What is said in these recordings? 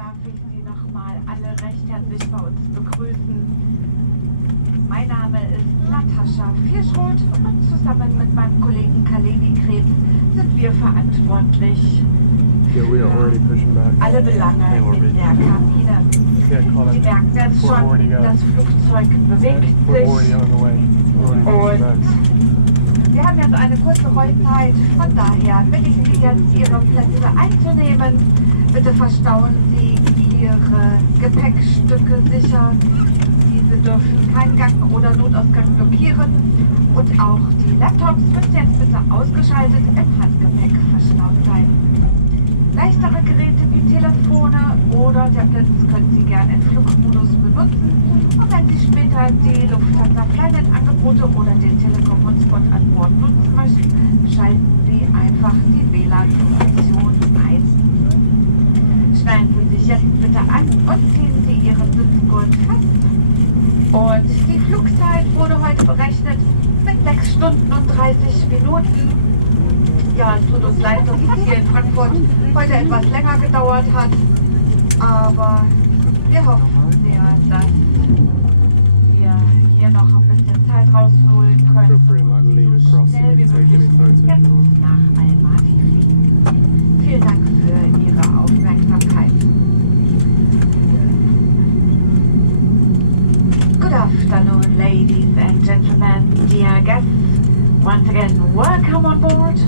darf ich Sie nochmal alle recht herzlich bei uns begrüßen. Mein Name ist Natascha Vierschroth und zusammen mit meinem Kollegen Kaleni Krebs sind wir verantwortlich für alle Belange in der Kabine. Sie merken jetzt schon, das Flugzeug bewegt sich und wir haben jetzt eine kurze Rollzeit, von daher bitte ich Sie jetzt, Ihre Plätze einzunehmen. Bitte verstauen Sie Ihre Gepäckstücke sicher. Diese dürfen keinen Gang oder Notausgang blockieren. Und auch die Laptops müssen jetzt bitte ausgeschaltet im Handgepäck verstaut sein. Leichtere Geräte wie Telefone oder Tablets können Sie gerne in Flugmodus benutzen. Und wenn Sie später die Lufthansa Flynet-Angebote oder den Telekom-Hotspot an Bord nutzen möchten, schalten Sie einfach die WLAN-Funktion ein. Schnallen Sie sich jetzt bitte an und ziehen Sie Ihren Sitzgurt fest. Und die Flugzeit wurde heute berechnet mit 6 Stunden und 30 Minuten. Ja, es tut uns leid, dass es hier in Frankfurt heute etwas länger gedauert hat, aber wir hoffen sehr, dass wir hier noch ein bisschen Zeit rausholen können und so schnell wie möglich jetzt nach Almaty fliegen. Vielen Dank für Ihre Aufmerksamkeit. Good afternoon, ladies and gentlemen, dear guests. Once again, welcome on board.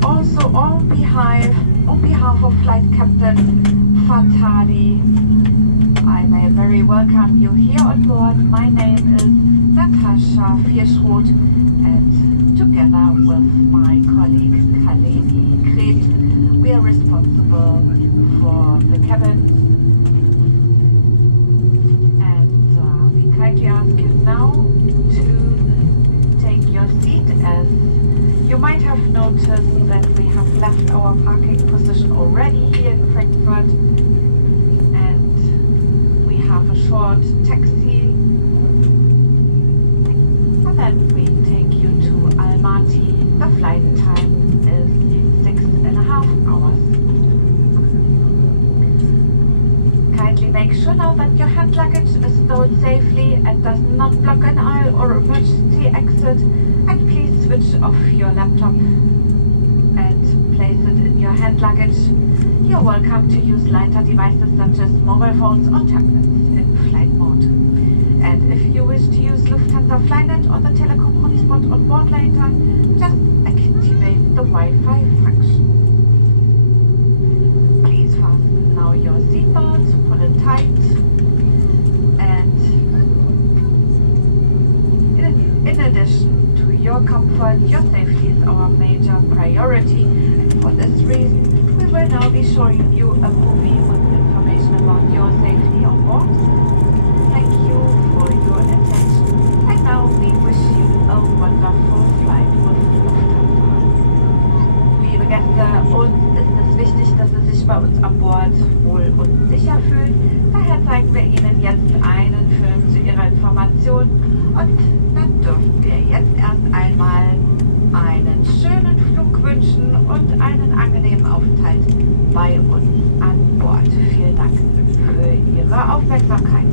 Also on behalf of Flight Captain Fatali, I may very welcome you here on board. My name is Natascha Vierschroth and together with my colleague Kaleni Krebs, we are responsible for the cabin. And we kindly ask you now to take your seat, as you might have noticed that we have left our parking position already here in Frankfurt, and we have a short taxi, and then we take you to Almaty. The flight time is 6.5 hours. Kindly make sure now that your hand luggage is stowed safely and does not block an aisle or emergency exit. And please switch off your laptop and place it in your hand luggage. You're welcome to use lighter devices such as mobile phones or tablets in flight mode. And if you wish to use Lufthansa Flynet or the Telekom hotspot on board later, just activate the Wi-Fi function. Please fasten now your seatbelts, pull it tight, and in addition to your comfort, your safety is our major priority, and for this reason we will now be showing you a movie with information about your safety on board. Thank you for your attention, and now we wish you a wonderful flight with Lufthansa. Liebe Gäste, uns ist es wichtig, dass Sie sich bei uns an Bord wohl und sicher fühlen. Daher zeigen wir Ihnen jetzt einen Film zu Ihrer Information, und dann dürfen wir jetzt erst einmal einen schönen Flug wünschen und einen angenehmen Aufenthalt bei uns an Bord. Vielen Dank für Ihre Aufmerksamkeit.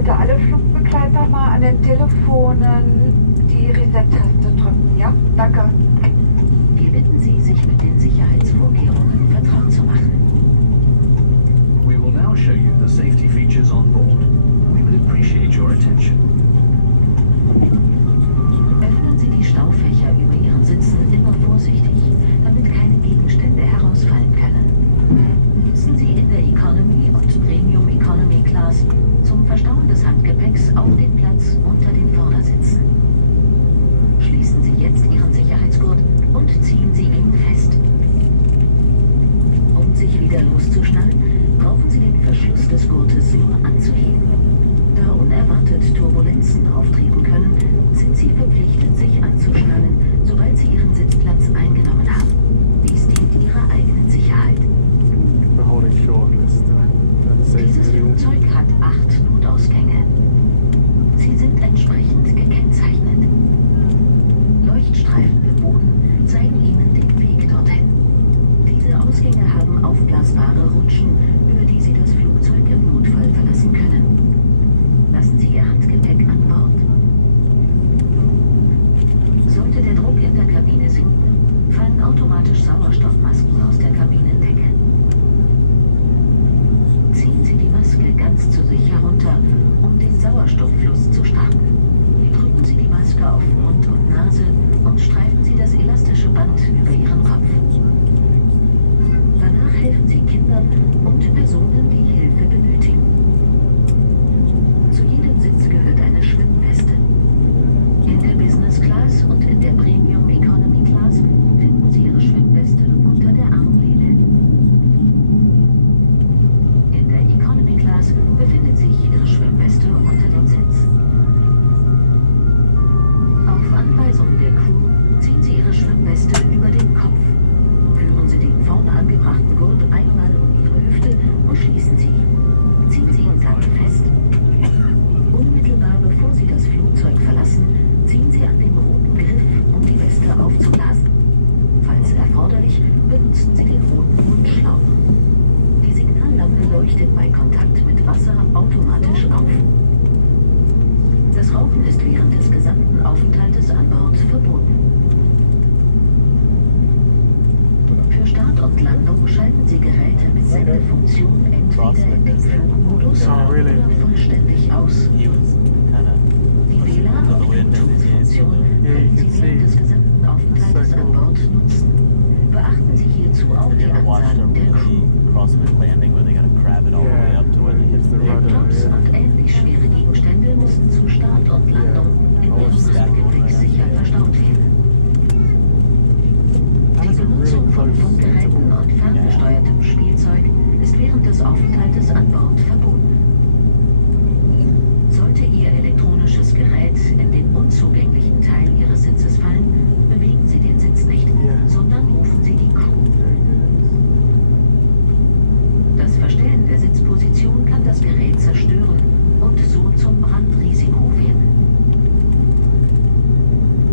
bitte alle Flugbegleiter mal an den Telefonen die Reset-Taste drücken, ja? Danke. Wir bitten Sie, sich mit den Sicherheitsvorkehrungen vertraut zu machen. We will now show you the safety features on board. We would appreciate your attention. Öffnen Sie die Staufächer über Ihren Sitzen immer vorsichtig, damit keine Gegenstände herausfallen können. Nutzen Sie in der Economy und Premium Economy Class zum Verstauen des Handgepäcks auch den Platz unter den Vordersitzen. Schließen Sie jetzt Ihren Sicherheitsgurt und ziehen Sie ihn fest. Um sich wieder loszuschnallen, brauchen Sie den Verschluss des Gurtes nur anzuheben. Da unerwartet Turbulenzen auftreten können, sind Sie verpflichtet, sich anzuschnallen, sobald Sie Ihren Sitzplatz eingenommen haben. Dies dient Ihrer eigenen Sicherheit. Dieses Flugzeug hat 8 Notausgänge. Sie sind entsprechend gekennzeichnet. Leuchtstreifen im Boden zeigen Ihnen den Weg dorthin. Diese Ausgänge haben aufblasbare Rutschen, über die Sie das Flugzeug im Notfall verlassen können. Lassen Sie Ihr Handgepäck an Bord. Sollte der Druck in der Kabine sinken, fallen automatisch Sauerstoffmasken aus der Kabinendecke. Ziehen Sie die Maske ganz zu sich herunter, um den Sauerstofffluss zu starten. Drücken Sie die Maske auf Mund und Nase und streifen Sie das elastische Band über Ihren Kopf. Danach helfen Sie Kindern und Personen, die Hilfe benötigen. Zu jedem Sitz gehört eine Schwimmweste. In der Business Class und in der Premium Economy Class finden Sie Ihre Schwimmweste unter der Armlehne. In der Economy Class befindet sich Ihre Schwimmweste unter dem Sitz. Auf Anweisung der Crew ziehen Sie Ihre Schwimmweste über den Kopf. Führen Sie den vorne angebrachten Gurt einmal um Ihre Hüfte und schließen Sie ihn. Ziehen Sie ihn dann fest. Unmittelbar bevor Sie das Flugzeug verlassen, ziehen Sie an dem roten Griff, um die Weste aufzublasen. Falls erforderlich, benutzen Sie den roten Mundschlauch. Die Signallampe leuchtet bei Kontakt mit Wasser automatisch auf. Das Rauchen ist während des gesamten Aufenthaltes an Bord verboten. Für Start und Landung schalten Sie Geräte mit Sendefunktion entweder in den Flugmodus oder vollständig aus. Die WLAN- und Bluetooth-Funktion können Sie während des gesamten Aufenthaltes an Bord nutzen. Beachten Sie hierzu auch die Ansagen der Crew. Laptops und ähnlich schwere Gegenstände müssen zu Start und Landung in Ihrem Handgepäck sicher verstaut werden. Die Benutzung von Funkgeräten und ferngesteuertem Spielzeug ist während des Aufenthaltes an Bord verboten. Sollte Ihr elektronisches Gerät in den unzugänglichen Teil Ihres Sitzes fallen, bewegen Sie den Sitz nicht, sondern rufen Sie die Crew. Das Verstellen der Sitzposition kann das Gerät zerstören und so zum Brandrisiko werden.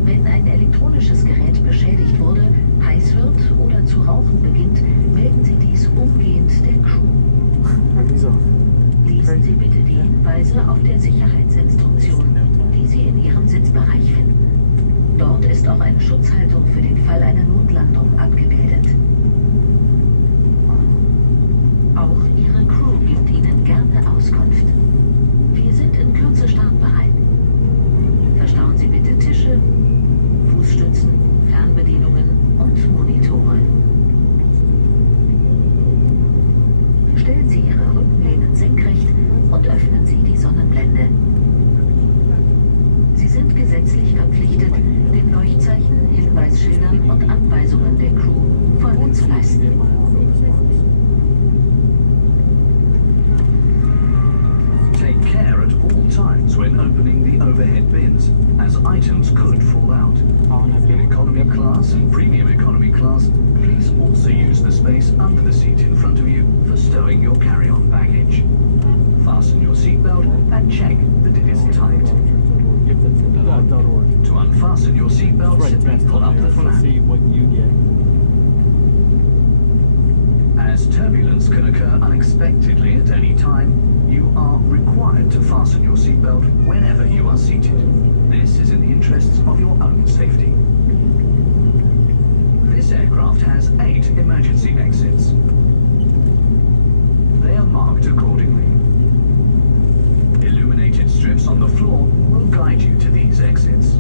Wenn ein elektronisches Gerät beschädigt wurde, heiß wird oder zu rauchen beginnt, melden Sie dies umgehend der Crew. Lesen Sie bitte die Hinweise auf der Sicherheitsinstruktion, die Sie in Ihrem Sitzbereich finden. Dort ist auch eine Schutzhaltung für den Fall einer Notlandung abgebildet. Auch Ihre Crew gibt Ihnen gerne Auskunft. Wir sind in Kürze startbereit. Verstauen Sie bitte Tische, Fußstützen, Fernbedienungen und Monitore. Stellen Sie Ihre Rückenlehnen senkrecht und öffnen Sie die Sonnenblende. Sie sind gesetzlich verpflichtet, den Leuchtzeichen, Hinweisschildern und Anweisungen der Crew Folge zu leisten. Take care at all times when opening the overhead bins, as items could fall out. In economy class and premium economy class, please also use the space under the seat in front of you for stowing your carry-on baggage. Fasten your seatbelt and check that it is tight. To unfasten your seatbelt, simply pull up the flap. As turbulence can occur unexpectedly at any time, You are required to fasten your seatbelt whenever you are seated. This is in the interests of your own safety. This aircraft has 8 emergency exits. They are marked accordingly. Illuminated strips on the floor will guide you to these exits.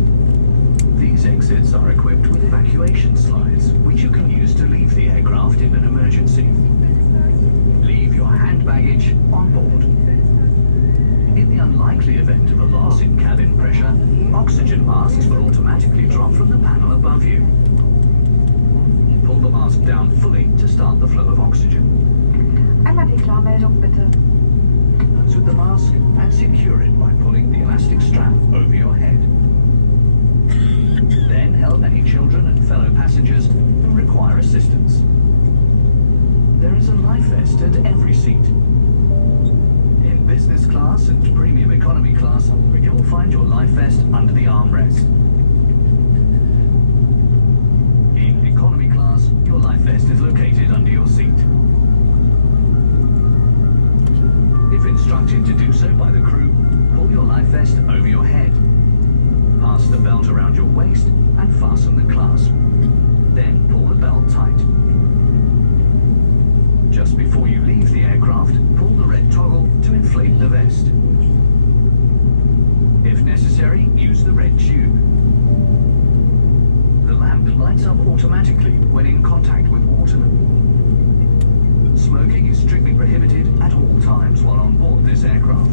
These exits are equipped with evacuation slides, which you can use to leave the aircraft in an emergency. Leave your hand baggage on board. In the unlikely event of a loss in cabin pressure, oxygen masks will automatically drop from the panel above you. Pull the mask down fully to start the flow of oxygen. Einmal die Klarmeldung, bitte. Close with the mask and secure it by pulling the elastic strap over your head. Then help any children and fellow passengers who require assistance. There is a life vest at every seat. In business class and premium economy class, you'll find your life vest under the armrest. In economy class, your life vest is located under your seat. If instructed to do so by the crew, pull your life vest over your head. Pass the belt around your waist and fasten the clasp. Then pull the belt tight. Just before you leave the aircraft, pull the red toggle to inflate the vest. If necessary, use the red tube. The lamp lights up automatically when in contact with water. Smoking is strictly prohibited at all times while on board this aircraft.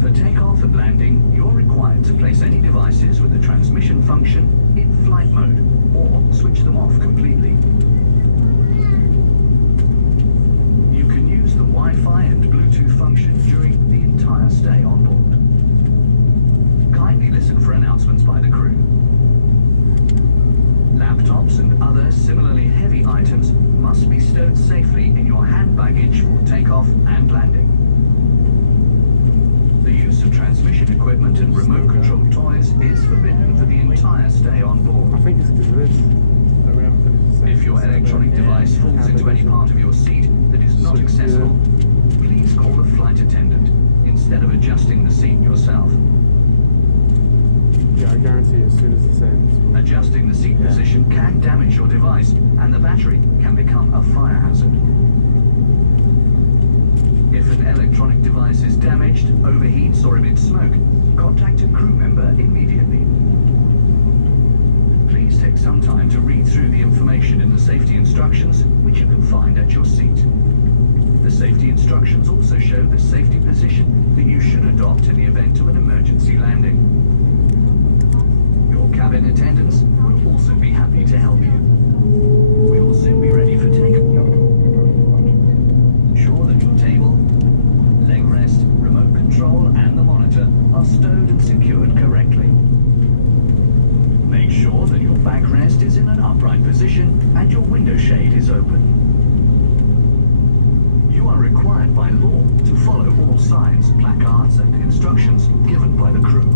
For takeoff and landing, you're required to place any devices with the transmission function in flight mode or switch them off completely. You can use the Wi-Fi and Bluetooth function during the entire stay on board. Kindly listen for announcements by the crew. Laptops and other similarly heavy items must be stowed safely in your hand baggage for takeoff and landing. The use of transmission equipment and remote-controlled toys is forbidden for the entire stay on board. I think it's because of this. If your electronic device falls into any part of your seat that is not accessible, please call a flight attendant instead of adjusting the seat yourself. Yeah, I guarantee as soon as this ends. Adjusting the seat position can damage your device and the battery can become a fire hazard. If an electronic device is damaged, overheats or emits smoke, contact a crew member immediately. Please take some time to read through the information in the safety instructions, which you can find at your seat. The safety instructions also show the safety position that you should adopt in the event of an emergency landing. Your cabin attendants will also be happy to help you. We will soon be ready for takeoff. Ensure that your table, leg rest, remote control and the monitor are stowed and secured correctly. Make sure that your backrest is in an upright position and your window shade is open. You are required by law to follow all signs, placards and instructions given by the crew.